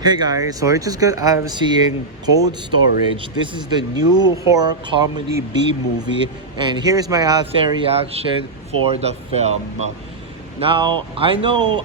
Hey guys, so I just got out of seeing Cold Storage. This is the new horror comedy B movie, and here's my fair reaction for the film. Now, I know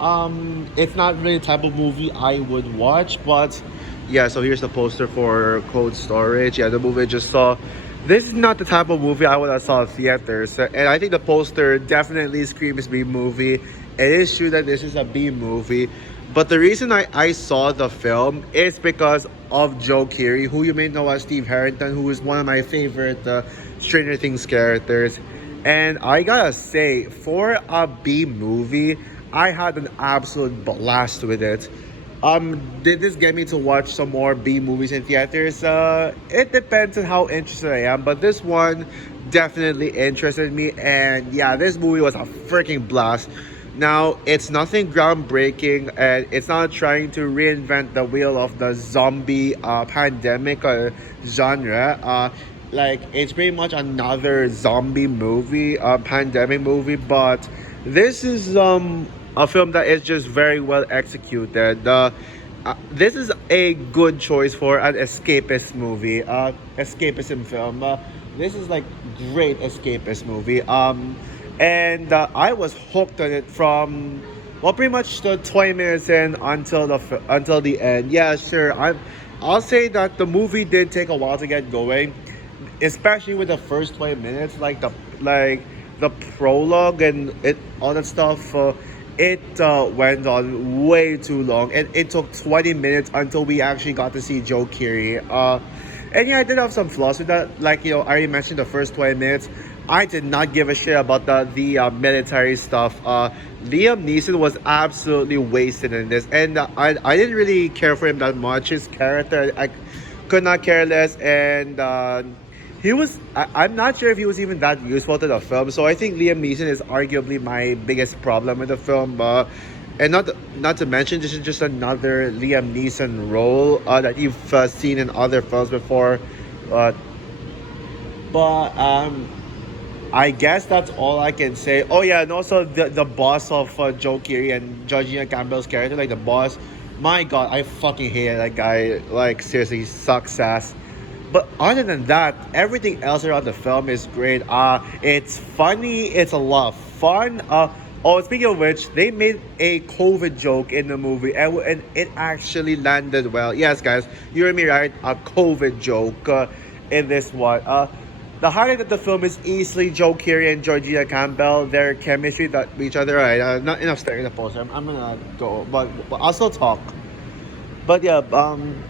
it's not really the type of movie I would watch, but yeah, so here's the poster for Cold Storage. Yeah, the movie I just saw. This is not the type of movie I would have saw in theaters, and I think the poster definitely screams B movie. It is true that this is a B movie, but the reason I saw the film is because of Joe Keery, who you may know as Steve Harrington, who is one of my favorite Stranger Things characters. And I gotta say, for a B movie, I had an absolute blast with it. Did this get me to watch some more B movies in theaters? It depends on how interested I am, but this one definitely interested me, and yeah, this movie was a freaking blast. Now, it's nothing groundbreaking, and it's not trying to reinvent the wheel of the zombie pandemic genre. Like, it's pretty much another zombie movie, pandemic movie, but this is a film that is just very well executed. This is a good choice for an escapist movie, escapism film. This is like great escapist movie. And I was hooked on it from well, pretty much the 20 minutes in until the end. Yeah, sure. I'll say that the movie did take a while to get going, especially with the first 20 minutes, like the prologue and it all that stuff. It went on way too long, and it took 20 minutes until we actually got to see Joe Keery. And yeah, I did have some flaws with that. Like, I already mentioned the first 20 minutes. I did not give a shit about the military stuff. Liam Neeson was absolutely wasted in this, and I didn't really care for him that much. His character, I could not care less, and I'm not sure if he was even that useful to the film. So I think Liam Neeson is arguably my biggest problem with the film. And not to mention, this is just another Liam Neeson role that you've seen in other films before. Uh, but I guess that's all I can say. Oh yeah, and also the boss of Joe Keery and Georgina Campbell's character, like the boss. My God, I fucking hate that guy. Like, seriously, he sucks ass. But other than that, everything else around the film is great. It's funny. It's a lot of fun. Speaking of which, they made a COVID joke in the movie, and it actually landed well. Yes, guys, you heard me right. A COVID joke in this one. The highlight of the film is easily Joe Keery and Georgina Campbell. Their chemistry that each other. Right, not enough staring at the poster. I'm gonna go, but I'll still talk. But yeah,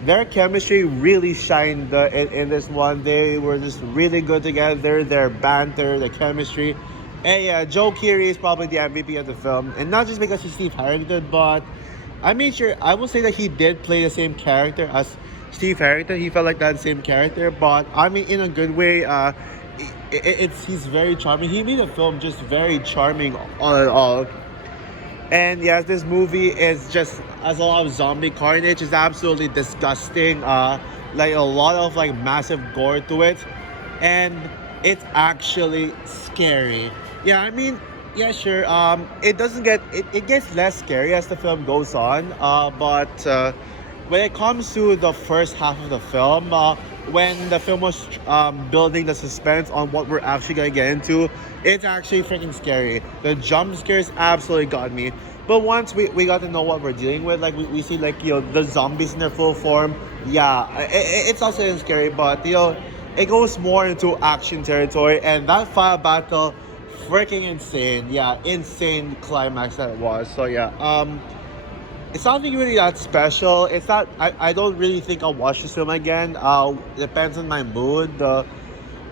their chemistry really shined in this one. They were just really good together. Their banter, their chemistry. And yeah, Joe Keery is probably the MVP of the film. And not just because he's Steve Harrington, but I made sure, I will say that he did play the same character as Steve Harrington. He felt like that same character, but I mean, in a good way. He's very charming. He made the film just very charming all in all. And yes, this movie is just as a lot of zombie carnage. Is absolutely disgusting. Like a lot of like massive gore to it, and it's actually scary. Yeah, I mean, yeah, sure. It doesn't get it gets less scary as the film goes on. But when it comes to the first half of the film, when the film was building the suspense on what we're actually gonna get into, it's actually freaking scary. The jump scares absolutely got me. But once we got to know what we're dealing with, like we see like the zombies in their full form, yeah, it's also scary. But it goes more into action territory, and that fire battle, freaking insane. Yeah, insane climax that it was. So yeah, it's nothing really that special. It's not. I don't really think I'll watch this film again. Depends on my mood.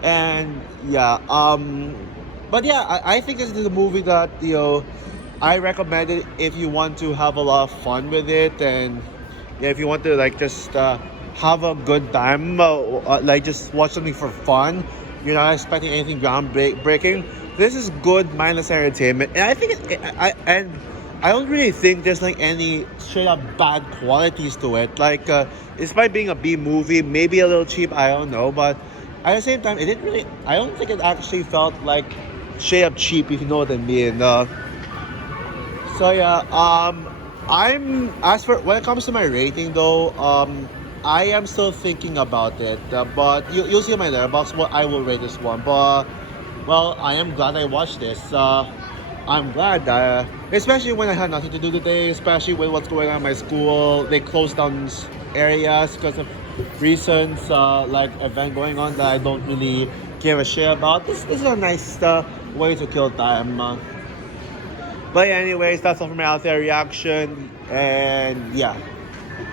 And yeah. But yeah, I think this is a movie that I recommend it if you want to have a lot of fun with it, and yeah, if you want to like just have a good time, like just watch something for fun. You're not expecting anything groundbreaking. This is good mindless entertainment, and I think I don't really think there's like any straight up bad qualities to it. Like, despite being a B movie, maybe a little cheap, I don't know. But at the same time, it didn't really. I don't think it actually felt like straight up cheap, if you know what I mean. So yeah, I'm as for when it comes to my rating though, I am still thinking about it. But you'll see my letterbox what I will rate this one. But well, I am glad I watched this. I'm glad, especially when I had nothing to do today, especially with what's going on in my school. They closed down areas because of reasons like event going on that I don't really give a shit about. This is a nice way to kill time. But yeah, anyways, that's all from my out there reaction. And yeah.